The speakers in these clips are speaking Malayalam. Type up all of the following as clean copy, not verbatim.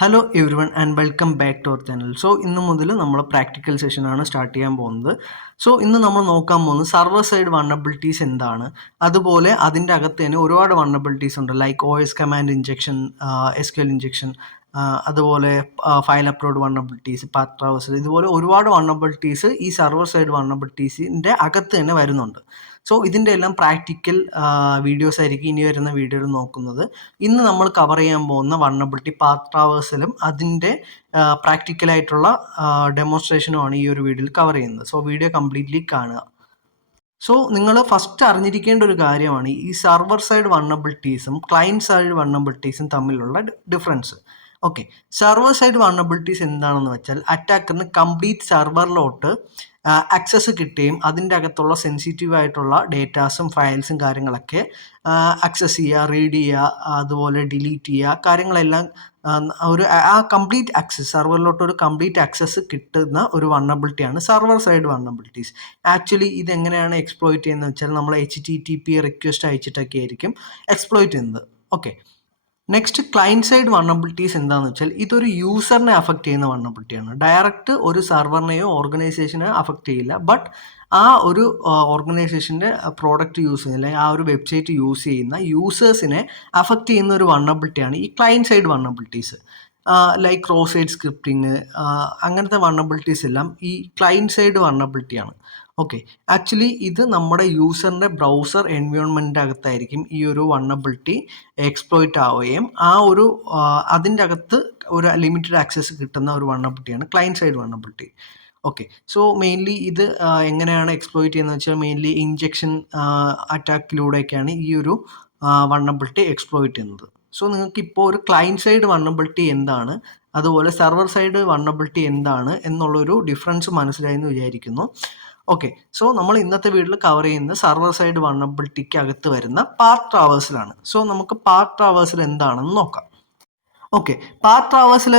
Hello everyone and welcome back to our channel. So ഇന്ന് മുതൽ നമ്മൾ പ്രാക്ടിക്കൽ സെഷനാണ് സ്റ്റാർട്ട് ചെയ്യാൻ പോകുന്നത്. സോ ഇന്ന് നമ്മൾ നോക്കാൻ പോകുന്നത് സർവർ സൈഡ് വൾണറബിലിറ്റീസ് എന്താണ്, അതുപോലെ അതിൻ്റെ അകത്ത് തന്നെ ഒരുപാട് വൾണറബിലിറ്റീസ് ഉണ്ട്. Like O S command injection, S Q L injection, അതുപോലെ file upload vulnerabilities, path traversal, ഇതുപോലെ ഒരുപാട് വൾണറബിലിറ്റീസ് ഈ സർവർ സൈഡ് വൾണറബിലിറ്റീസിൻ്റെ അകത്ത് തന്നെ വരുന്നുണ്ട്. സോ ഇതിൻ്റെ എല്ലാം പ്രാക്ടിക്കൽ വീഡിയോസ് ആയിരിക്കും ഇനി വരുന്ന വീഡിയോയിൽ നോക്കുന്നത്. ഇന്ന് നമ്മൾ കവർ ചെയ്യാൻ പോകുന്ന വൾണറബിലിറ്റി പാത്ത് ട്രാവേഴ്സലും അതിൻ്റെ പ്രാക്ടിക്കലായിട്ടുള്ള ഡെമോൺസ്ട്രേഷനുമാണ് ഈ ഒരു വീഡിയോയിൽ കവർ ചെയ്യുന്നത്. സോ വീഡിയോ കംപ്ലീറ്റ്ലി കാണുക. സോ നിങ്ങൾ ഫസ്റ്റ് അറിഞ്ഞിരിക്കേണ്ട ഒരു കാര്യമാണ് ഈ സർവർ സൈഡ് വൾണറബിലിറ്റീസും ക്ലയൻറ്റ് സൈഡ് വൾണറബിലിറ്റീസും തമ്മിലുള്ള difference. Okay, server side vulnerabilities എന്താണെന്ന് വെച്ചാൽ അറ്റാക്കറിന് കംപ്ലീറ്റ് സെർവറിലോട്ട് ആക്സസ് കിട്ടുകയും അതിൻ്റെ അകത്തുള്ള സെൻസിറ്റീവ് ആയിട്ടുള്ള ഡേറ്റാസും ഫയൽസും കാര്യങ്ങളൊക്കെ ആക്സസ് ചെയ്യുക, റീഡ് ചെയ്യുക, അതുപോലെ ഡിലീറ്റ് ചെയ്യുക, കാര്യങ്ങളെല്ലാം ഒരു കംപ്ലീറ്റ് ആക്സസ് സെർവറിലോട്ട് ഒരു കംപ്ലീറ്റ് ആക്സസ് കിട്ടുന്ന ഒരു വൾണറബിലിറ്റിയാണ് സർവർ സൈഡ് വൾണറബിലിറ്റീസ്. ആക്ച്വലി ഇതെങ്ങനെയാണ് എക്സ്പ്ലോയിറ്റ് ചെയ്യുന്നത് വെച്ചാൽ നമ്മൾ HTTP റിക്വസ്റ്റ് അയച്ചിട്ടൊക്കെ ആയിരിക്കും എക്സ്പ്ലോയിറ്റ് ചെയ്യുന്നത്. Okay, next client side vulnerabilities എന്താണെന്ന് വെച്ചാൽ ഇതൊരു യൂസറിനെ അഫക്റ്റ് ചെയ്യുന്ന വൾണറബിലിറ്റിയാണ്. ഡയറക്റ്റ് ഒരു സെർവറിനെയോ ഓർഗനൈസേഷനെയോ അഫക്റ്റ് ചെയ്യില്ല, ബട്ട് ആ ഒരു ഓർഗനൈസേഷൻ്റെ പ്രോഡക്റ്റ് യൂസ് ചെയ്യുന്ന അല്ലെങ്കിൽ ആ ഒരു വെബ്സൈറ്റ് യൂസ് ചെയ്യുന്ന യൂസേഴ്സിനെ അഫക്റ്റ് ചെയ്യുന്ന ഒരു വൾണറബിലിറ്റിയാണ് ഈ client side vulnerabilities. Like cross site scripting, അങ്ങനത്തെ വൾണറബിലിറ്റീസ് എല്ലാം ഈ ക്ലയൻറ്റ് സൈഡ് വൾണറബിലിറ്റിയാണ്. ഓക്കെ, ആക്ച്വലി ഇത് നമ്മുടെ യൂസറിൻ്റെ ബ്രൗസർ എൻവയോൺമെൻറ്റിൻ്റെ അകത്തായിരിക്കും ഈ ഒരു വൾണറബിലിറ്റി എക്സ്പ്ലോയിറ്റ് ആവുകയും അതിൻ്റെ അകത്ത് ഒരു ലിമിറ്റഡ് ആക്സസ് കിട്ടുന്ന ഒരു വൾണറബിലിറ്റിയാണ് client side vulnerability. Okay, so mainly ഇത് എങ്ങനെയാണ് എക്സ്പ്ലോയിറ്റ് ചെയ്യുന്നത് വെച്ചാൽ മെയിൻലി ഇഞ്ചെക്ഷൻ അറ്റാക്കിലൂടെയൊക്കെയാണ് ഈ ഒരു വൾണറബിലിറ്റി എക്സ്പ്ലോയിറ്റ് ചെയ്യുന്നത്. സോ നിങ്ങൾക്ക് ഇപ്പോൾ ഒരു ക്ലയൻറ്റ് സൈഡ് വൾണറബിലിറ്റി എന്താണ്, അതുപോലെ സെർവർ സൈഡ് വൾണറബിലിറ്റി എന്താണ് എന്നുള്ളൊരു ഡിഫറൻസ് മനസ്സിലായി എന്ന് വിചാരിക്കുന്നു. ഓക്കെ, സോ നമ്മൾ ഇന്നത്തെ വീഡിയോയിൽ കവർ ചെയ്യുന്ന സർവർ സൈഡ് വൾണറബിലിറ്റിക്ക് അകത്ത് വരുന്ന പാത്ത് ട്രാവേഴ്സലാണ്. സോ നമുക്ക് പാത്ത് ട്രാവേഴ്സൽ എന്താണെന്ന് നോക്കാം. Okay, path traversal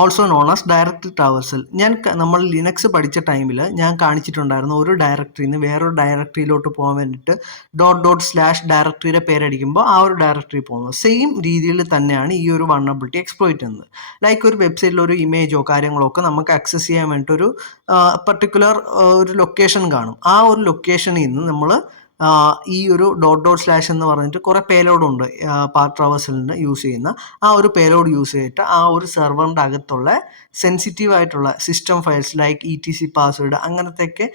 also known as directory traversal. നമ്മൾ ലിനക്സ് പഠിച്ച ടൈമിൽ ഞാൻ കാണിച്ചിട്ടുണ്ടായിരുന്നു ഒരു ഡയറക്ടറിയിൽ നിന്ന് വേറൊരു ഡയറക്ടറിയിലോട്ട് പോകാൻ വേണ്ടിയിട്ട് // ഡയറക്ടറിയുടെ പേരടിക്കുമ്പോൾ ആ ഒരു ഡയറക്ടറി പോകുന്നത് സെയിം രീതിയിൽ തന്നെയാണ് ഈ ഒരു വൾണറബിലിറ്റി എക്സ്പ്ലോയിറ്റ് ചെയ്യുന്നത്. ലൈക്ക് ഒരു വെബ്സൈറ്റിൽ ഒരു ഇമേജോ കാര്യങ്ങളോ ഒക്കെ നമുക്ക് ആക്സസ് ചെയ്യാൻ വേണ്ടിയിട്ടൊരു പർട്ടിക്കുലർ ഒരു ലൊക്കേഷൻ കാണും. ആ ഒരു ലൊക്കേഷനിൽ നിന്ന് നമ്മൾ ഈ ഒരു // എന്ന് പറഞ്ഞിട്ട് കുറേ പേലോഡ് ഉണ്ട് പാത്ത് ട്രാവേഴ്സലിന് യൂസ് ചെയ്യുന്ന. ആ ഒരു പേലോഡ് യൂസ് ചെയ്തിട്ട് ആ ഒരു സെർവറിൻ്റെ അകത്തുള്ള സെൻസിറ്റീവ് ആയിട്ടുള്ള system files like ETC password അങ്ങനത്തെയൊക്കെ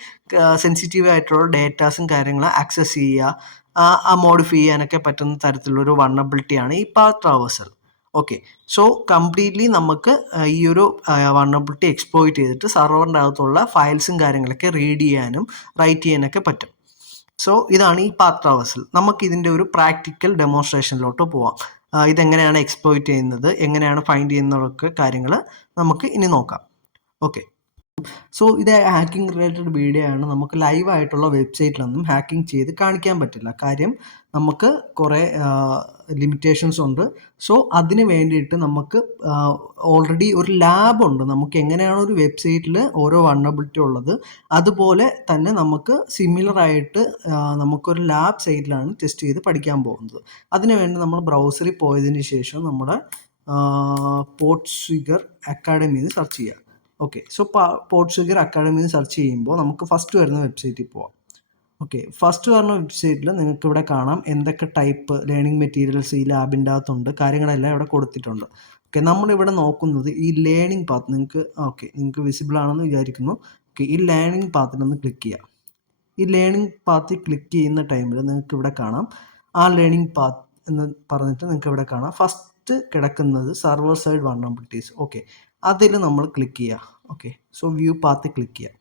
സെൻസിറ്റീവ് ആയിട്ടുള്ള ഡേറ്റാസും കാര്യങ്ങളും ആക്സസ് ചെയ്യുക, മോഡിഫൈ ചെയ്യാനൊക്കെ പറ്റുന്ന തരത്തിലുള്ളൊരു വൾണറബിലിറ്റിയാണ് ഈ path traversal. Okay, so completely നമുക്ക് ഈ ഒരു വൾണറബിലിറ്റി എക്സ്പ്ലോയിറ്റ് ചെയ്തിട്ട് സെർവറിൻ്റെ അകത്തുള്ള ഫയൽസും കാര്യങ്ങളൊക്കെ റീഡ് ചെയ്യാനും റൈറ്റ് ചെയ്യാനൊക്കെ പറ്റും. സോ ഇതാണ് ഈ പാത്ത് ട്രാവേഴ്സൽ. നമുക്ക് ഇതിൻ്റെ ഒരു പ്രാക്ടിക്കൽ ഡെമോൺസ്ട്രേഷനിലോട്ട് പോവാം. ഇതെങ്ങനെയാണ് എക്സ്പ്ലോയിറ്റ് ചെയ്യുന്നത്, എങ്ങനെയാണ് ഫൈൻഡ് ചെയ്യുന്നതൊക്കെ കാര്യങ്ങൾ നമുക്ക് ഇനി നോക്കാം. ഓക്കെ, സോ ഇത് ഹാക്കിംഗ് റിലേറ്റഡ് വീഡിയോ ആണ്. നമുക്ക് ലൈവായിട്ടുള്ള വെബ്സൈറ്റിലൊന്നും ഹാക്കിംഗ് ചെയ്ത് കാണിക്കാൻ പറ്റില്ല, കാര്യം നമുക്ക് കുറേ ലിമിറ്റേഷൻസ് ഉണ്ട്. സോ അതിന് വേണ്ടിയിട്ട് നമുക്ക് ഓൾറെഡി ഒരു ലാബുണ്ട്. നമുക്ക് എങ്ങനെയാണ് ഒരു വെബ്സൈറ്റിൽ ഓരോ വൾണറബിലിറ്റി ഉള്ളത് അതുപോലെ തന്നെ നമുക്ക് സിമിലറായിട്ട് നമുക്കൊരു ലാബ് സൈറ്റിലാണ് ടെസ്റ്റ് ചെയ്ത് പഠിക്കാൻ പോകുന്നത്. അതിനുവേണ്ടി നമ്മൾ ബ്രൗസറിൽ പോയതിന് ശേഷം നമ്മുടെ പോർട്ട്സ്വിഗർ അക്കാഡമിന്ന് സെർച്ച് ചെയ്യുക. ഓക്കെ, സോ പോർട്ട്സ്വിഗർ അക്കാഡമിന്ന് സെർച്ച് ചെയ്യുമ്പോൾ നമുക്ക് ഫസ്റ്റ് വരുന്ന വെബ്സൈറ്റിൽ പോവാം. ഓക്കെ, ഫസ്റ്റ് വരുന്ന വെബ്സൈറ്റിൽ നിങ്ങൾക്ക് ഇവിടെ കാണാം എന്തൊക്കെ ടൈപ്പ് ലേണിംഗ് മെറ്റീരിയൽസ് ഈ ലാബിൻ്റെ അകത്തുണ്ട്, കാര്യങ്ങളെല്ലാം ഇവിടെ കൊടുത്തിട്ടുണ്ട്. ഓക്കെ, നമ്മളിവിടെ നോക്കുന്നത് ഈ ലേണിംഗ് പാത്ത്. നിങ്ങൾക്ക് വിസിബിൾ ആണെന്ന് വിചാരിക്കുന്നു. ഓക്കെ, ഈ ലേണിംഗ് പാത്തിലൊന്ന് ക്ലിക്ക് ചെയ്യാം. ഈ ലേണിംഗ് പാത്തിൽ ക്ലിക്ക് ചെയ്യുന്ന ടൈമിൽ നിങ്ങൾക്ക് ഇവിടെ കാണാം ആ ലേണിംഗ് പാത്ത് എന്ന് പറഞ്ഞിട്ട് നിങ്ങൾക്ക് ഇവിടെ കാണാം ഫസ്റ്റ് കിടക്കുന്നത് സർവർ സൈഡ് വൾണറബിലിറ്റീസ്. ഓക്കെ, അതിൽ നമ്മൾ ക്ലിക്ക് ചെയ്യുക. Okay, so view path click ചെയ്യുക.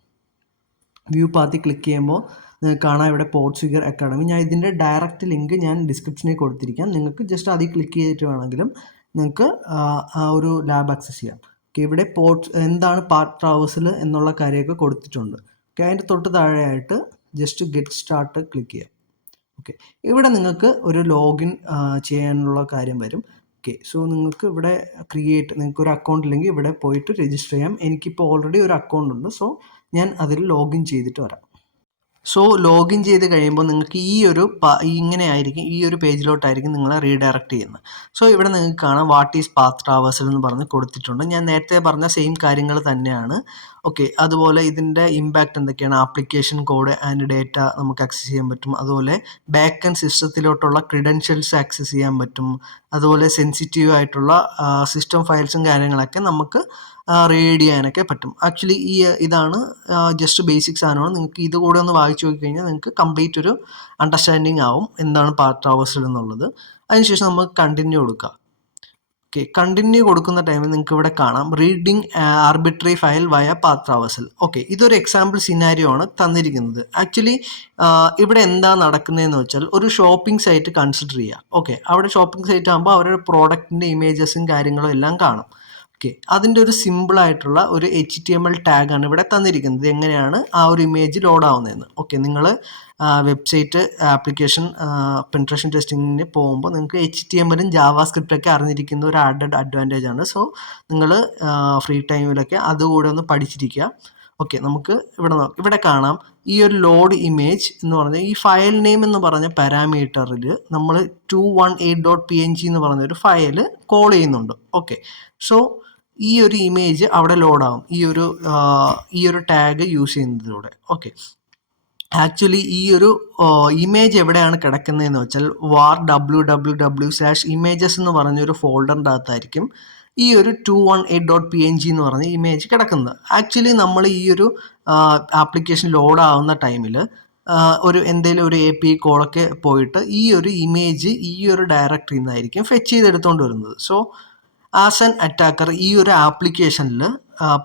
വ്യൂ പാത്തിൽ ക്ലിക്ക് ചെയ്യുമ്പോൾ നിങ്ങൾക്ക് കാണാം ഇവിടെ പോർട്ട്സ്വിഗർ അക്കാഡമി. ഞാൻ ഇതിൻ്റെ ഡയറക്റ്റ് ലിങ്ക് ഞാൻ ഡിസ്ക്രിപ്ഷനിൽ കൊടുത്തിരിക്കാം. നിങ്ങൾക്ക് ജസ്റ്റ് അതിൽ ക്ലിക്ക് ചെയ്തിട്ട് വേണമെങ്കിലും നിങ്ങൾക്ക് ആ ഒരു ലാബ് ആക്സസ് ചെയ്യാം. ഓക്കെ, ഇവിടെ എന്താണ് പാത്ത് ട്രാവേഴ്സൽ എന്നുള്ള കാര്യമൊക്കെ കൊടുത്തിട്ടുണ്ട്. ഓക്കെ, അതിൻ്റെ തൊട്ട് താഴെയായിട്ട് ജസ്റ്റ് ഗെറ്റ് സ്റ്റാർട്ട് ക്ലിക്ക് ചെയ്യാം. ഓക്കെ, ഇവിടെ നിങ്ങൾക്ക് ഒരു ലോഗിൻ ചെയ്യാനുള്ള കാര്യം വരും. ഓക്കെ, സോ നിങ്ങൾക്ക് ഇവിടെ നിങ്ങൾക്ക് ഒരു അക്കൗണ്ട് ഇല്ലെങ്കിൽ ഇവിടെ പോയിട്ട് രജിസ്റ്റർ ചെയ്യാം. എനിക്കിപ്പോൾ ഓൾറെഡി ഒരു അക്കൗണ്ട് ഉണ്ട്. സോ ഞാൻ അതിൽ ലോഗിൻ ചെയ്തിട്ട് വരാം. സോ ലോഗിൻ ചെയ്ത് കഴിയുമ്പോൾ നിങ്ങൾക്ക് ഇങ്ങനെ ആയിരിക്കും, ഈ ഒരു പേജിലോട്ടായിരിക്കും നിങ്ങളെ റീഡയറക്റ്റ് ചെയ്യുന്നത്. സോ ഇവിടെ നിങ്ങൾക്ക് കാണാം വാട്ട് ഈസ് പാത്ത് ട്രാവേഴ്സൽ എന്ന് പറഞ്ഞ് കൊടുത്തിട്ടുണ്ട്. ഞാൻ നേരത്തെ പറഞ്ഞ സെയിം കാര്യങ്ങൾ തന്നെയാണ്. ഓക്കെ, അതുപോലെ ഇതിൻ്റെ ഇമ്പാക്റ്റ് എന്തൊക്കെയാണ്, ആപ്ലിക്കേഷൻ കോഡ് ആൻഡ് ഡേറ്റ നമുക്ക് ആക്സസ് ചെയ്യാൻ പറ്റും, അതുപോലെ ബാക്ക് ആൻഡ് സിസ്റ്റത്തിലോട്ടുള്ള ക്രിഡൻഷ്യൽസ് ആക്സസ് ചെയ്യാൻ പറ്റും, അതുപോലെ സെൻസിറ്റീവ് ആയിട്ടുള്ള സിസ്റ്റം ഫയൽസും കാര്യങ്ങളൊക്കെ നമുക്ക് റീഡ് ചെയ്യാനൊക്കെ പറ്റും. ആക്ച്വലി ഇതാണ് ജസ്റ്റ് ബേസിക് സാധനമാണ്. നിങ്ങൾക്ക് ഇത് കൂടെ ഒന്ന് വായിച്ചു നോക്കി കഴിഞ്ഞാൽ നിങ്ങൾക്ക് കംപ്ലീറ്റ് ഒരു അണ്ടർസ്റ്റാൻഡിങ് ആവും എന്താണ് പാത്ത് ട്രാവേഴ്സൽ എന്നുള്ളത്. അതിനുശേഷം നമുക്ക് കണ്ടിന്യൂ കൊടുക്കുക. ഓക്കെ, കണ്ടിന്യൂ കൊടുക്കുന്ന ടൈമിൽ നിങ്ങൾക്ക് ഇവിടെ കാണാം റീഡിങ് ആർബിട്രറി ഫയൽ വയ പാത്ത് ട്രാവേഴ്സൽ. ഓക്കെ, ഇതൊരു എക്സാമ്പിൾ സിനാരിയോ ആണ് തന്നിരിക്കുന്നത്. ആക്ച്വലി ഇവിടെ എന്താ നടക്കുന്നതെന്ന് വെച്ചാൽ ഒരു ഷോപ്പിംഗ് സൈറ്റ് കൺസിഡർ ചെയ്യുക. ഓക്കെ, അവിടെ ഷോപ്പിംഗ് സൈറ്റ് ആകുമ്പോൾ അവരുടെ പ്രോഡക്റ്റിൻ്റെ ഇമേജസും കാര്യങ്ങളും എല്ലാം കാണും. ഓക്കെ, അതിൻ്റെ ഒരു സിമ്പിളായിട്ടുള്ള ഒരു HTML ടാഗാണ് ഇവിടെ തന്നിരിക്കുന്നത്, എങ്ങനെയാണ് ആ ഒരു ഇമേജ് ലോഡ് ആവുന്നതെന്ന്. ഓക്കെ, നിങ്ങൾ വെബ്സൈറ്റ് ആപ്ലിക്കേഷൻ പെനിട്രേഷൻ ടെസ്റ്റിങ്ങിന് പോകുമ്പോൾ നിങ്ങൾക്ക് HTMLും ജാവാസ്ക്രിപ്റ്റൊക്കെ അറിഞ്ഞിരിക്കുന്ന ഒരു ആഡഡ് അഡ്വാൻറ്റേജ് ആണ്. സോ നിങ്ങൾ ഫ്രീ ടൈമിലൊക്കെ അതുകൂടെ ഒന്ന് പഠിച്ചിരിക്കുക. ഓക്കെ, നമുക്ക് ഇവിടെ കാണാം ഈ ഒരു ലോഡ് ഇമേജ് എന്ന് പറഞ്ഞാൽ ഈ ഫയൽ നെയിം എന്ന് പറഞ്ഞ പാരാമീറ്ററിൽ നമ്മൾ 218.png എന്ന് പറഞ്ഞൊരു ഫയൽ കോൾ ചെയ്യുന്നുണ്ട്. ഓക്കെ, സോ ഈ ഒരു ഇമേജ് അവിടെ ലോഡാവും ഈ ഒരു ടാഗ് യൂസ് ചെയ്യുന്നതിലൂടെ. ഓക്കെ, ആക്ച്വലി ഈ ഒരു ഇമേജ് എവിടെയാണ് കിടക്കുന്നതെന്ന് വെച്ചാൽ var/www/images എന്ന് പറഞ്ഞൊരു ഫോൾഡറിൻ്റെ അകത്തായിരിക്കും ഈ ഒരു 218.png എന്ന് പറഞ്ഞ ഇമേജ് കിടക്കുന്നത്. ആക്ച്വലി നമ്മൾ ഈ ഒരു ആപ്ലിക്കേഷൻ ലോഡ് ആവുന്ന ടൈമിൽ എന്തെങ്കിലും ഒരു API കോളൊക്കെ പോയിട്ട് ഈ ഒരു ഇമേജ് ഈ ഒരു ഡയറക്ടറിയിൽ നിന്നായിരിക്കും ഫെച്ച് ചെയ്തെടുത്തുകൊണ്ട് വരുന്നത്. സോ ആസ് ആൻ അറ്റാക്കർ ഈ ഒരു ആപ്ലിക്കേഷനിൽ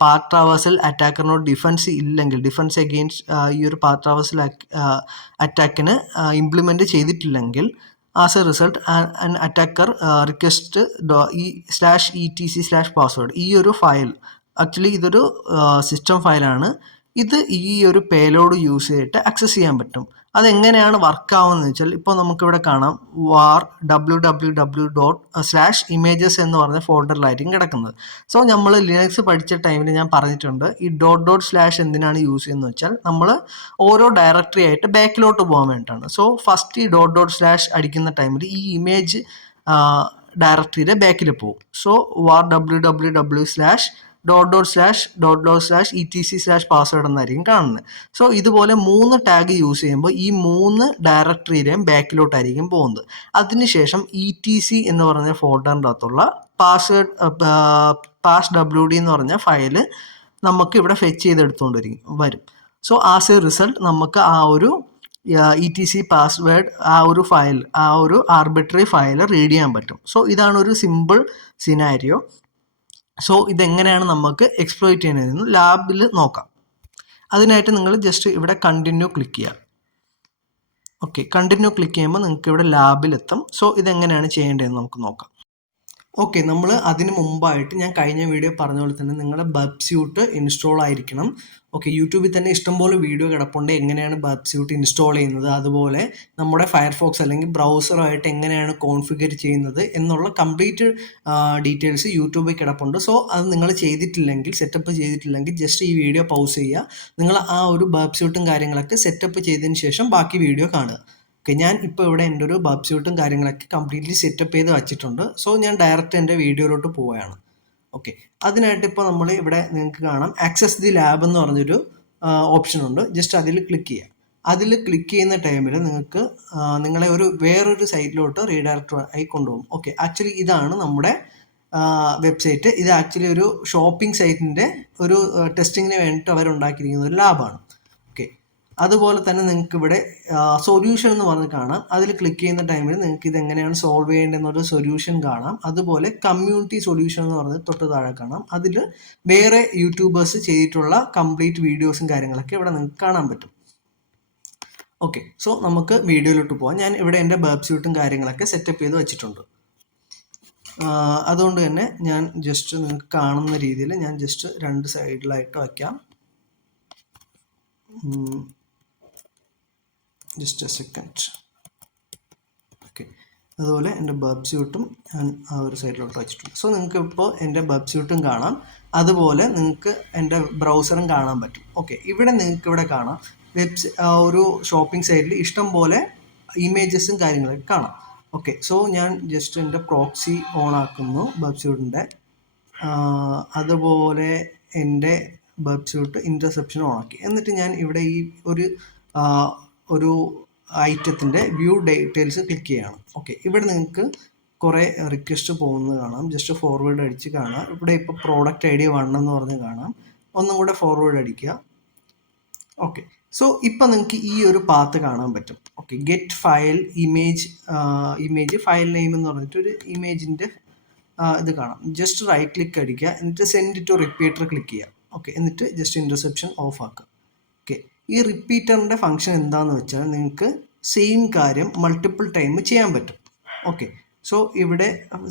പാത്ത് ട്രാവേഴ്സൽ അറ്റാക്കറിനോട് ഡിഫൻസ് അഗെയിൻസ്റ്റ് ഈ ഒരു പാത്ത് ട്രാവേഴ്സൽ അറ്റാക്കിന് ഇംപ്ലിമെൻറ്റ് ചെയ്തിട്ടില്ലെങ്കിൽ as A result an attacker request ഈ /etc/password ഈ ഒരു ഫയൽ, ആക്ച്വലി ഇതൊരു സിസ്റ്റം ഫയലാണ്, ഇത് ഈ ഒരു പേലോഡ് യൂസ് ചെയ്തിട്ട് ആക്സസ് ചെയ്യാൻ പറ്റും. അതെങ്ങനെയാണ് വർക്ക് ആവുന്നതെന്ന് വെച്ചാൽ ഇപ്പോൾ നമുക്കിവിടെ കാണാം var/www.images എന്ന് പറഞ്ഞ ഫോൾഡറിലായിരിക്കും കിടക്കുന്നത്. സോ നമ്മൾ ലിനക്സ് പഠിച്ച ടൈമിൽ ഞാൻ പറഞ്ഞിട്ടുണ്ട് ഈ // എന്തിനാണ് യൂസ് ചെയ്യുന്നത് വെച്ചാൽ നമ്മൾ ഓരോ ഡയറക്ടറി ആയിട്ട് ബാക്കിലോട്ട് പോകാൻ വേണ്ടിയിട്ടാണ്. സോ ഫസ്റ്റ് ഈ // അടിക്കുന്ന ടൈമിൽ ഈ ഇമേജ് ഡയറക്ടറിയുടെ ബാക്കിൽ പോകും. സോ var//etc/password എന്നായിരിക്കും കാണുന്നത്. സോ ഇതുപോലെ 3 ടാഗ് യൂസ് ചെയ്യുമ്പോൾ ഈ 3 ഡയറക്ടറിയുടെയും ബാക്കിലോട്ടായിരിക്കും പോകുന്നത്. അതിനുശേഷം etc എന്ന് പറഞ്ഞ ഫോൾഡറിൻ്റെ അകത്തുള്ള passwd എന്ന് പറഞ്ഞ ഫയൽ നമുക്ക് ഇവിടെ ഫെച്ച് ചെയ്തെടുത്തുകൊണ്ട് വരും. സോ ആസ് എ റിസൾട്ട് നമുക്ക് ആ ഒരു etc പാസ്വേഡ് ആ ഒരു ആർബിട്രറി ഫയൽ റീഡ് ചെയ്യാൻ പറ്റും. സോ ഇതാണ് ഒരു സിമ്പിൾ സിനാരിയോ. സോ ഇതെങ്ങനെയാണ് നമുക്ക് എക്സ്പ്ലോയിറ്റ് ചെയ്യുന്നതെന്ന് ലാബിൽ നോക്കാം. അതിനായിട്ട് നിങ്ങൾ ജസ്റ്റ് ഇവിടെ കണ്ടിന്യൂ ക്ലിക്ക് ചെയ്യുക. ഓക്കെ, കണ്ടിന്യൂ ക്ലിക്ക് ചെയ്യുമ്പോൾ നിങ്ങൾക്ക് ഇവിടെ ലാബിലെത്തും. സോ ഇതെങ്ങനെയാണ് ചെയ്യേണ്ടതെന്ന് നമുക്ക് നോക്കാം. ഓക്കെ, നമ്മൾ അതിന് മുമ്പായിട്ട് ഞാൻ കഴിഞ്ഞ വീഡിയോ പറഞ്ഞ പോലെ തന്നെ നിങ്ങളുടെ ബബ് സ്യൂട്ട് ഇൻസ്റ്റാൾ ആയിരിക്കണം. ഓക്കെ, യൂട്യൂബിൽ തന്നെ ഇഷ്ടംപോലെ വീഡിയോ കിടപ്പുണ്ട് എങ്ങനെയാണ് ബബ് സ്യൂട്ട് ഇൻസ്റ്റാൾ ചെയ്യുന്നത്, അതുപോലെ നമ്മുടെ ഫയർഫോക്സ് അല്ലെങ്കിൽ ബ്രൗസറുമായിട്ട് എങ്ങനെയാണ് കോൺഫിഗർ ചെയ്യുന്നത് എന്നുള്ള കംപ്ലീറ്റ് ഡീറ്റെയിൽസ് യൂട്യൂബിൽ കിടപ്പുണ്ട്. സോ അത് നിങ്ങൾ സെറ്റപ്പ് ചെയ്തിട്ടില്ലെങ്കിൽ ജസ്റ്റ് ഈ വീഡിയോ പൗസ് ചെയ്യുക, നിങ്ങൾ ആ ഒരു ബബ് സ്യൂട്ടും കാര്യങ്ങളൊക്കെ സെറ്റപ്പ് ചെയ്തതിന് ശേഷം ബാക്കി വീഡിയോ കാണുക. ഓക്കെ, ഞാൻ ഇപ്പോൾ ഇവിടെ എൻ്റെ ഒരു ബബ് സ്യൂട്ടും കാര്യങ്ങളൊക്കെ കംപ്ലീറ്റ്ലി സെറ്റപ്പ് ചെയ്ത് വെച്ചിട്ടുണ്ട്. സോ ഞാൻ ഡയറക്റ്റ് എൻ്റെ വീഡിയോയിലോട്ട് പോവുകയാണ്. ഓക്കെ, അതിനായിട്ട് ഇപ്പോൾ നമ്മൾ ഇവിടെ നിങ്ങൾക്ക് കാണാം ആക്സസ് ദി ലാബ് എന്ന് പറഞ്ഞൊരു ഓപ്ഷൻ ഉണ്ട്. ജസ്റ്റ് അതിൽ ക്ലിക്ക് ചെയ്യുക. അതിൽ ക്ലിക്ക് ചെയ്യുന്ന ടൈമിൽ നിങ്ങൾക്ക് നിങ്ങളെ വേറൊരു സൈറ്റിലോട്ട് റീഡയറക്റ്റ് ആയി കൊണ്ടുപോകും. ഓക്കെ, ആക്ച്വലി ഇതാണ് നമ്മുടെ വെബ്സൈറ്റ്. ഇത് ആക്ച്വലി ഒരു ഷോപ്പിംഗ് സൈറ്റിൻ്റെ ഒരു ടെസ്റ്റിങ്ങിന് വേണ്ടിയിട്ട് അവരുണ്ടാക്കിയിരിക്കുന്ന ഒരു ലാബാണ്. ഓക്കെ, അതുപോലെ തന്നെ നിങ്ങൾക്ക് ഇവിടെ സൊല്യൂഷൻ എന്ന് പറഞ്ഞ് കാണാം. അതിൽ ക്ലിക്ക് ചെയ്യുന്ന ടൈമിൽ നിങ്ങൾക്ക് ഇത് എങ്ങനെയാണ് സോൾവ് ചെയ്യേണ്ടതെന്നൊരു സൊല്യൂഷൻ കാണാം. അതുപോലെ കമ്മ്യൂണിറ്റി സൊല്യൂഷൻ എന്ന് പറഞ്ഞ് തൊട്ട് താഴെ കാണാം. അതിൽ വേറെ യൂട്യൂബേഴ്സ് ചെയ്തിട്ടുള്ള കംപ്ലീറ്റ് വീഡിയോസും കാര്യങ്ങളൊക്കെ ഇവിടെ നിങ്ങൾക്ക് കാണാൻ പറ്റും. ഓക്കെ, സോ നമുക്ക് വീഡിയോയിലോട്ട് പോകാം. ഞാൻ ഇവിടെ എൻ്റെ ബബ് സ്യൂട്ടും കാര്യങ്ങളൊക്കെ സെറ്റപ്പ് ചെയ്ത് വെച്ചിട്ടുണ്ട്. അതുകൊണ്ട് തന്നെ ഞാൻ ജസ്റ്റ് നിങ്ങൾക്ക് കാണുന്ന രീതിയിൽ ഞാൻ ജസ്റ്റ് 2 സൈഡിലായിട്ട് വയ്ക്കാം. Just a second. ഓക്കെ, അതുപോലെ എൻ്റെ ബബ് സ്യൂട്ടും ഞാൻ ആ ഒരു സൈഡിലോട്ട് വെച്ചിട്ടുണ്ട്. സോ നിങ്ങൾക്ക് ഇപ്പോൾ എൻ്റെ ബബ് സ്യൂട്ടും കാണാം, അതുപോലെ നിങ്ങൾക്ക് എൻ്റെ ബ്രൗസറും കാണാൻ പറ്റും. ഓക്കെ, ഇവിടെ നിങ്ങൾക്ക് ഇവിടെ കാണാം ഒരു ഷോപ്പിംഗ് സൈറ്റിൽ ഇഷ്ടം പോലെ ഇമേജസും കാര്യങ്ങളൊക്കെ കാണാം. ഓക്കെ, സോ ഞാൻ ജസ്റ്റ് എൻ്റെ പ്രോക്സി ഓൺ ആക്കുന്നു ബബ്സ്യൂട്ടിൻ്റെ. അതുപോലെ എൻ്റെ ബബ്സ്യൂട്ട് ഇൻ്റർസെപ്ഷൻ ഓൺ ആക്കി. എന്നിട്ട് ഞാൻ ഇവിടെ ഈ ഒരു ഐറ്റത്തിൻ്റെ വ്യൂ ഡീറ്റെയിൽസ് ക്ലിക്ക് ചെയ്യുകയാണ്. ഓക്കെ, ഇവിടെ നിങ്ങൾക്ക് കുറേ റിക്വസ്റ്റ് പോകുന്നത് കാണാം. ജസ്റ്റ് ഫോർവേഡ് അടിച്ച് കാണാം. ഇവിടെ ഇപ്പോൾ പ്രോഡക്റ്റ് ID 1 എന്ന് പറഞ്ഞ് കാണാം. ഒന്നും കൂടെ ഫോർവേഡ് അടിക്കുക. ഓക്കെ, സോ ഇപ്പം നിങ്ങൾക്ക് ഈ ഒരു പാത്ത് കാണാൻ പറ്റും. Okay, get file image file name എന്ന് പറഞ്ഞിട്ട് ഒരു ഇമേജിൻ്റെ ഇത് കാണാം. ജസ്റ്റ് റൈറ്റ് ക്ലിക്ക് അടിക്കുക, എന്നിട്ട് സെൻഡ് ടു റിപ്പീറ്റർ ക്ലിക്ക് ചെയ്യുക. ഓക്കെ, എന്നിട്ട് ജസ്റ്റ് ഇൻ്റർസെപ്ഷൻ ഓഫ് ആക്കുക. ഓക്കെ, ഈ റിപ്പീറ്ററിൻ്റെ ഫംഗ്ഷൻ എന്താണെന്ന് വെച്ചാൽ നിങ്ങൾക്ക് സെയിം കാര്യം മൾട്ടിപ്പിൾ ടൈം ചെയ്യാൻ പറ്റും. ഓക്കെ, സോ ഇവിടെ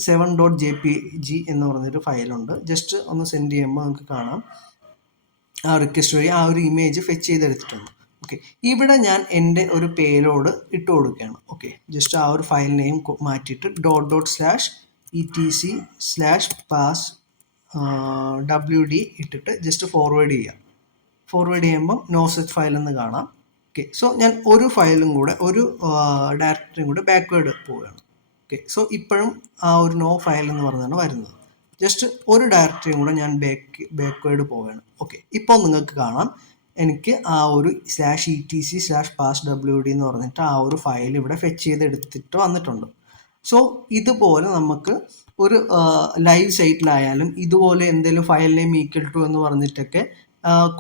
7.jpg എന്ന് പറഞ്ഞൊരു ഫയലുണ്ട്. ജസ്റ്റ് ഒന്ന് സെൻഡ് ചെയ്യുമ്പോൾ നമുക്ക് കാണാം ആ റിക്വസ്റ്റ് വഴി ആ ഒരു ഇമേജ് ഫെച്ച് ചെയ്തെടുത്തിട്ടുണ്ട്. ഓക്കെ, ഇവിടെ ഞാൻ എൻ്റെ ഒരു പേലോഡ് ഇട്ട് കൊടുക്കുകയാണ്. ഓക്കെ, ജസ്റ്റ് ആ ഒരു ഫയൽ നെയിം മാറ്റിയിട്ട് .etc/pass wd ഇട്ടിട്ട് ജസ്റ്റ് ഫോർവേഡ് ചെയ്യുക. ഫോർവേഡ് ചെയ്യുമ്പം നോ സച്ച് ഫയൽ എന്ന് കാണാം. ഓക്കെ, സോ ഞാൻ ഒരു ഫയലും കൂടെ ഒരു ഡയറക്ടറിയും കൂടെ ബാക്ക്വേഡ് പോവുകയാണ്. ഓക്കെ, സോ ഇപ്പോഴും ആ ഒരു നോ ഫയൽ എന്ന് പറഞ്ഞാണ് വരുന്നത്. ജസ്റ്റ് ഒരു ഡയറക്ടറിയും കൂടെ ഞാൻ ബാക്ക്വേഡ് പോവുകയാണ്. ഓക്കെ, ഇപ്പോൾ നിങ്ങൾക്ക് കാണാം എനിക്ക് ആ ഒരു /etc/pass wd എന്ന് പറഞ്ഞിട്ട് ആ ഒരു ഫയൽ ഇവിടെ ഫെച്ച് ചെയ്തെടുത്തിട്ട് വന്നിട്ടുണ്ട്. സോ ഇതുപോലെ നമുക്ക് ഒരു ലൈവ് സൈറ്റിലായാലും ഇതുപോലെ എന്തെങ്കിലും ഫയൽ നെയിം ഈക്വൽ ടു എന്ന് പറഞ്ഞിട്ടൊക്കെ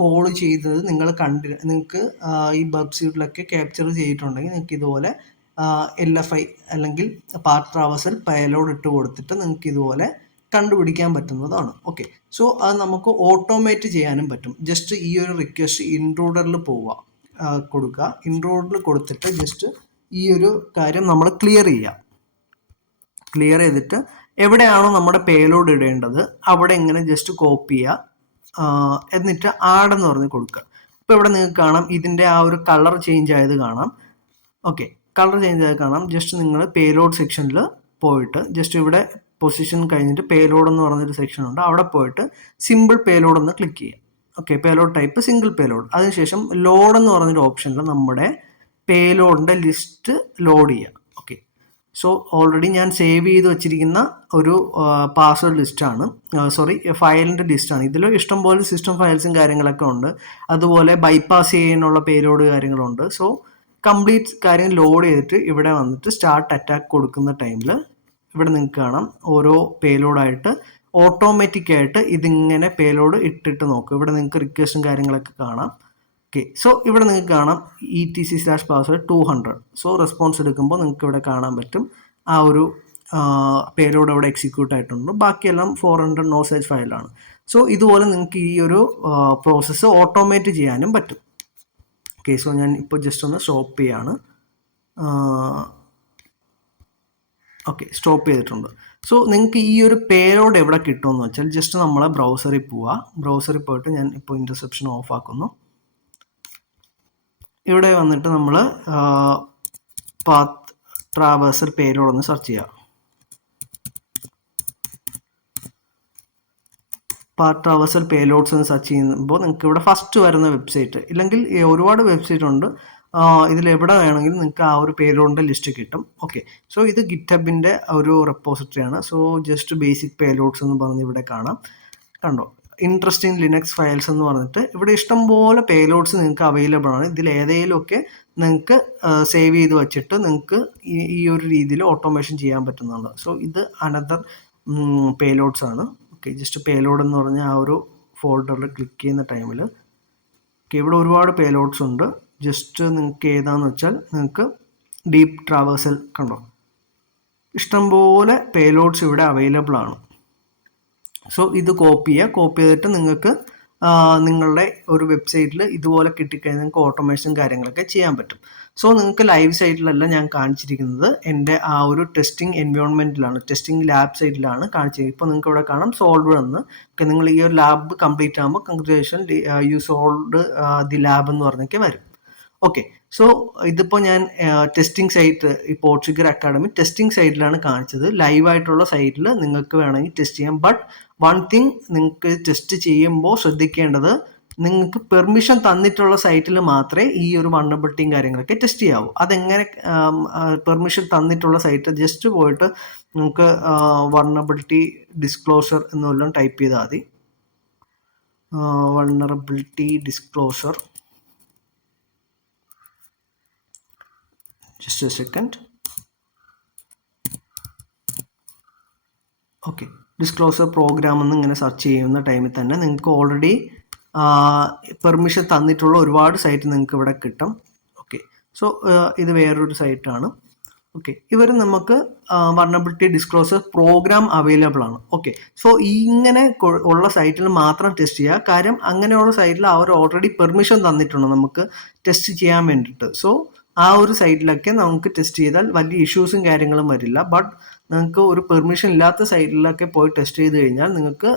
കോഡ് ചെയ്തത് നിങ്ങൾക്ക് ഈ ബബ്സ്യൂട്ടിലൊക്കെ ക്യാപ്ചർ ചെയ്തിട്ടുണ്ടെങ്കിൽ നിങ്ങൾക്ക് ഇതുപോലെ LFI അല്ലെങ്കിൽ പാത്ത് ട്രാവേഴ്സൽ പേലോഡ് ഇട്ട് കൊടുത്തിട്ട് നിങ്ങൾക്ക് ഇതുപോലെ കണ്ടുപിടിക്കാൻ പറ്റുന്നതാണ്. ഓക്കെ, സോ അത് നമുക്ക് ഓട്ടോമേറ്റ് ചെയ്യാനും പറ്റും. ജസ്റ്റ് ഈ ഒരു റിക്വസ്റ്റ് ഇൻട്രൂഡറിൽ കൊടുക്കുക. ഇൻട്രൂഡറിൽ കൊടുത്തിട്ട് ജസ്റ്റ് ഈ ഒരു കാര്യം നമ്മൾ ക്ലിയർ ചെയ്തിട്ട് എവിടെയാണോ നമ്മുടെ പേലോഡ് ഇടേണ്ടത് അവിടെ ഇങ്ങനെ ജസ്റ്റ് കോപ്പി ചെയ്യുക. എന്നിട്ട് ആഡ് എന്ന് പറഞ്ഞ് കൊടുക്കുക. ഇപ്പോൾ ഇവിടെ നിങ്ങൾക്ക് കാണാം ഇതിൻ്റെ ആ ഒരു കളർ ചേഞ്ച് ആയത് കാണാം. ഓക്കെ, കളർ ചേഞ്ച് ആയത് കാണാം. ജസ്റ്റ് നിങ്ങൾ പേലോഡ് സെക്ഷനിൽ പോയിട്ട് ജസ്റ്റ് ഇവിടെ പൊസിഷൻ കഴിഞ്ഞിട്ട് പേലോഡ് എന്ന് പറഞ്ഞൊരു സെക്ഷൻ ഉണ്ട്. അവിടെ പോയിട്ട് സിമ്പിൾ പേലോഡ് എന്ന് ക്ലിക്ക് ചെയ്യുക. Okay, payload type single payload. അതിനുശേഷം ലോഡ് എന്ന് പറഞ്ഞൊരു ഓപ്ഷനിൽ നമ്മുടെ പേലോഡിൻ്റെ ലിസ്റ്റ് ലോഡ് ചെയ്യുക. ഓക്കെ, സോ ഓൾറെഡി ഞാൻ സേവ് ചെയ്ത് വെച്ചിരിക്കുന്ന ഒരു പാസ്വേഡ് ലിസ്റ്റാണ്, ഫയലിൻ്റെ ലിസ്റ്റാണ്. ഇതിൽ ഇഷ്ടംപോലെ സിസ്റ്റം ഫയൽസും കാര്യങ്ങളൊക്കെ ഉണ്ട്. അതുപോലെ ബൈപ്പാസ് ചെയ്യാനുള്ള പേലോഡ് കാര്യങ്ങളുണ്ട്. സോ കംപ്ലീറ്റ് കാര്യം ലോഡ് ചെയ്തിട്ട് ഇവിടെ വന്നിട്ട് സ്റ്റാർട്ട് അറ്റാക്ക് കൊടുക്കുന്ന ടൈമിൽ ഇവിടെ നിങ്ങൾക്ക് കാണാം ഓരോ പേലോഡായിട്ട് ഓട്ടോമാറ്റിക്കായിട്ട് ഇതിങ്ങനെ പേലോഡ് ഇട്ടിട്ട് നോക്കും. ഇവിടെ നിങ്ങൾക്ക് റിക്വസ്റ്റും കാര്യങ്ങളൊക്കെ കാണാം. ഓക്കെ, സോ ഇവിടെ നിങ്ങൾക്ക് കാണാം etc/password 200. സോ റെസ്പോൺസ് എടുക്കുമ്പോൾ നിങ്ങൾക്ക് ഇവിടെ കാണാൻ പറ്റും ആ ഒരു പേലോഡ് അവിടെ എക്സിക്യൂട്ട് ആയിട്ടുണ്ട്. ബാക്കിയെല്ലാം 400 നോ സച്ച് ഫയലാണ്. സോ ഇതുപോലെ നിങ്ങൾക്ക് ഈ ഒരു പ്രോസസ്സ് ഓട്ടോമേറ്റ് ചെയ്യാനും പറ്റും. ഓക്കെ, സോ ഞാൻ ഇപ്പോൾ ജസ്റ്റ് ഒന്ന് സ്റ്റോപ്പ് ചെയ്യാണ്. ഓക്കെ, സ്റ്റോപ്പ് ചെയ്തിട്ടുണ്ട്. സോ നിങ്ങൾക്ക് ഈ ഒരു പേലോഡ് എവിടെ കിട്ടുമെന്ന് വെച്ചാൽ ജസ്റ്റ് നമ്മളെ ബ്രൗസറിൽ പോവുക. ബ്രൗസറിൽ പോയിട്ട് ഞാൻ ഇപ്പോൾ ഇൻ്റർസെപ്ഷൻ ഓഫ് ആക്കുന്നു. ഇവിടെ വന്നിട്ട് നമ്മൾ പാത്ത് ട്രാവേഴ്സൽ പേലോഡ് ഒന്ന് സെർച്ച് ചെയ്യുക. പാത്ത് ട്രാവേഴ്സൽ പേലോഡ്സ് എന്ന് സെർച്ച് ചെയ്യുമ്പോൾ നിങ്ങൾക്ക് ഇവിടെ ഫസ്റ്റ് വരുന്ന വെബ്സൈറ്റ്, ഇല്ലെങ്കിൽ ഒരുപാട് വെബ്സൈറ്റ് ഉണ്ട്, ഇതിലെവിടെ വേണമെങ്കിലും നിങ്ങൾക്ക് ആ ഒരു പേലോഡിൻ്റെ ലിസ്റ്റ് കിട്ടും. ഓക്കെ, സോ ഇത് ഗിറ്റ്ഹബിൻ്റെ ഒരു റെപ്പോസിറ്ററിയാണ്. സോ ജസ്റ്റ് ബേസിക് പേലോഡ്സ് എന്ന് പറഞ്ഞ് ഇവിടെ കാണാം. കണ്ടോ, ഇൻട്രസ്റ്റിംഗ് ലിനക്സ് ഫയൽസ് എന്ന് പറഞ്ഞിട്ട് ഇവിടെ ഇഷ്ടംപോലെ പേലോഡ്സ് നിങ്ങൾക്ക് അവൈലബിൾ ആണ്. ഇതിൽ ഏതെങ്കിലുമൊക്കെ നിങ്ങൾക്ക് സേവ് ചെയ്ത് വെച്ചിട്ട് നിങ്ങൾക്ക് ഈ ഒരു രീതിയിൽ ഓട്ടോമേഷൻ ചെയ്യാൻ പറ്റുന്നുണ്ട്. സോ ഇത് അനദർ പേലോഡ്സ് ആണ്. ഓക്കെ, ജസ്റ്റ് പേലോഡ് എന്ന് പറഞ്ഞാൽ ആ ഒരു ഫോൾഡറിൽ ക്ലിക്ക് ചെയ്യുന്ന ടൈമിൽ ഇവിടെ ഒരുപാട് പേലോഡ്സ് ഉണ്ട്. ജസ്റ്റ് നിങ്ങൾക്ക് ഏതാണെന്ന് വെച്ചാൽ നിങ്ങൾക്ക് ഡീപ്പ് ട്രാവേഴ്സൽ കണ്ടോ, ഇഷ്ടംപോലെ പേലോഡ്സ് ഇവിടെ അവൈലബിൾ ആണ്. സോ ഇത് കോപ്പി ചെയ്തിട്ട് നിങ്ങൾക്ക് നിങ്ങളുടെ ഒരു വെബ്സൈറ്റിൽ ഇതുപോലെ കിട്ടിക്കഴിഞ്ഞാൽ നിങ്ങൾക്ക് ഓട്ടോമേഷൻ കാര്യങ്ങളൊക്കെ ചെയ്യാൻ പറ്റും. സോ നിങ്ങൾക്ക് ലൈവ് സൈറ്റിലല്ല ഞാൻ കാണിച്ചിരിക്കുന്നത്, എൻ്റെ ആ ഒരു ടെസ്റ്റിംഗ് എൻവയോൺമെൻറ്റിലാണ്, ടെസ്റ്റിംഗ് ലാബ് സൈറ്റിലാണ് കാണിച്ചിരിക്കുന്നത്. ഇപ്പോൾ നിങ്ങൾക്ക് ഇവിടെ കാണാം സോൾവ് എന്ന്. ഓക്കെ, നിങ്ങൾ ഈ ഒരു ലാബ് കംപ്ലീറ്റ് ആകുമ്പോൾ congratulation U solved the lab എന്ന് പറഞ്ഞൊക്കെ വരും. ഓക്കെ, സോ ഇതിപ്പോൾ ഞാൻ ടെസ്റ്റിംഗ് സൈറ്റ്, ഈ പോർച്ചുഗൽ അക്കാഡമി ടെസ്റ്റിംഗ് സൈറ്റിലാണ് കാണിച്ചത്. ലൈവായിട്ടുള്ള സൈറ്റിൽ നിങ്ങൾക്ക് വേണമെങ്കിൽ ടെസ്റ്റ് ചെയ്യാം. ബട്ട് വൺ തിങ്, നിങ്ങൾക്ക് ടെസ്റ്റ് ചെയ്യുമ്പോൾ ശ്രദ്ധിക്കേണ്ടത് നിങ്ങൾക്ക് പെർമിഷൻ തന്നിട്ടുള്ള സൈറ്റിൽ മാത്രമേ ഈ ഒരു വൾനറബിലിറ്റിയും കാര്യങ്ങളൊക്കെ ടെസ്റ്റ് ചെയ്യാവൂ. അതെങ്ങനെ പെർമിഷൻ തന്നിട്ടുള്ള സൈറ്റ് ജസ്റ്റ് പോയിട്ട് നിങ്ങൾക്ക് വൾനറബിലിറ്റി ഡിസ്ക്ലോഷർ എന്നെല്ലാം ടൈപ്പ് ചെയ്താൽ മതി. Vulnerability disclosure, just a second. Okay, disclosure programme എന്ന് ഇങ്ങനെ സെർച്ച് ചെയ്യുന്ന ടൈമിൽ തന്നെ നിങ്ങൾക്ക് ഓൾറെഡി പെർമിഷൻ തന്നിട്ടുള്ള ഒരുപാട് സൈറ്റ് നിങ്ങൾക്ക് ഇവിടെ കിട്ടും. ഓക്കെ, സോ ഇത് വേറൊരു സൈറ്റാണ്. ഓക്കെ, ഇവർ നമുക്ക് വൾനറബിലിറ്റി ഡിസ്ക്ലോസർ പ്രോഗ്രാം അവൈലബിൾ ആണ്. ഓക്കെ, സോ ഇങ്ങനെ ഉള്ള സൈറ്റിൽ മാത്രം ടെസ്റ്റ് ചെയ്യുക. കാര്യം അങ്ങനെയുള്ള സൈറ്റിൽ അവർ ഓൾറെഡി പെർമിഷൻ തന്നിട്ടുണ്ട് നമുക്ക് ടെസ്റ്റ് ചെയ്യാൻ വേണ്ടിയിട്ട്. സോ ആ ഒരു സൈറ്റിലൊക്കെ നമുക്ക് ടെസ്റ്റ് ചെയ്താൽ വലിയ ഇഷ്യൂസും കാര്യങ്ങളും വരില്ല. ബട്ട് നിങ്ങൾക്ക് ഒരു പെർമിഷൻ ഇല്ലാത്ത സൈറ്റിലൊക്കെ പോയി ടെസ്റ്റ് ചെയ്ത് കഴിഞ്ഞാൽ നിങ്ങൾക്ക്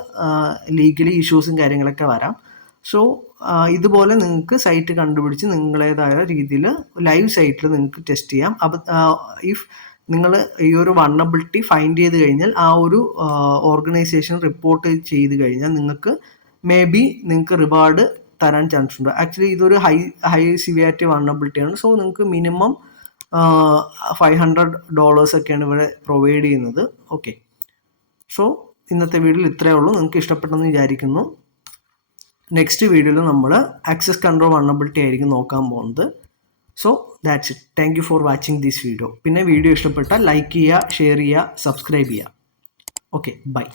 ലീഗലി ഇഷ്യൂസും കാര്യങ്ങളൊക്കെ വരാം. സോ ഇതുപോലെ നിങ്ങൾക്ക് സൈറ്റ് കണ്ടുപിടിച്ച് നിങ്ങളേതായ രീതിയിൽ ലൈവ് സൈറ്റിൽ നിങ്ങൾക്ക് ടെസ്റ്റ് ചെയ്യാം. അപ്പം ഇഫ് നിങ്ങൾ ഈ ഒരു വൾനറബിലിറ്റി ഫൈൻഡ് ചെയ്ത് കഴിഞ്ഞാൽ ആ ഒരു ഓർഗനൈസേഷൻ റിപ്പോർട്ട് ചെയ്ത് കഴിഞ്ഞാൽ നിങ്ങൾക്ക് മേ ബി നിങ്ങൾക്ക് റിവാർഡ് തരാൻ ചാൻസ് ഉണ്ട്. ആക്ച്വലി ഇതൊരു ഹൈ സിവിയാരിറ്റി വൾനറബിലിറ്റി ആണ്. സോ നിങ്ങൾക്ക് മിനിമം $500 ഒക്കെയാണ് ഇവിടെ പ്രൊവൈഡ് ചെയ്യുന്നത്. ഓക്കെ, സോ ഇന്നത്തെ വീഡിയോയിൽ ഇത്രയേ ഉള്ളൂ. നിങ്ങൾക്ക് ഇഷ്ടപ്പെട്ടെന്ന് വിചാരിക്കുന്നു. നെക്സ്റ്റ് വീഡിയോയിൽ നമ്മൾ ആക്സസ് കൺട്രോൾ വൾനറബിലിറ്റി ആയിരിക്കും നോക്കാൻ പോകുന്നത്. So that's it. Thank you for watching this video. പിന്നെ വീഡിയോ ഇഷ്ടപ്പെട്ടാൽ ലൈക്ക് ചെയ്യുക, ഷെയർ ചെയ്യുക, സബ്സ്ക്രൈബ് ചെയ്യുക. Okay, by.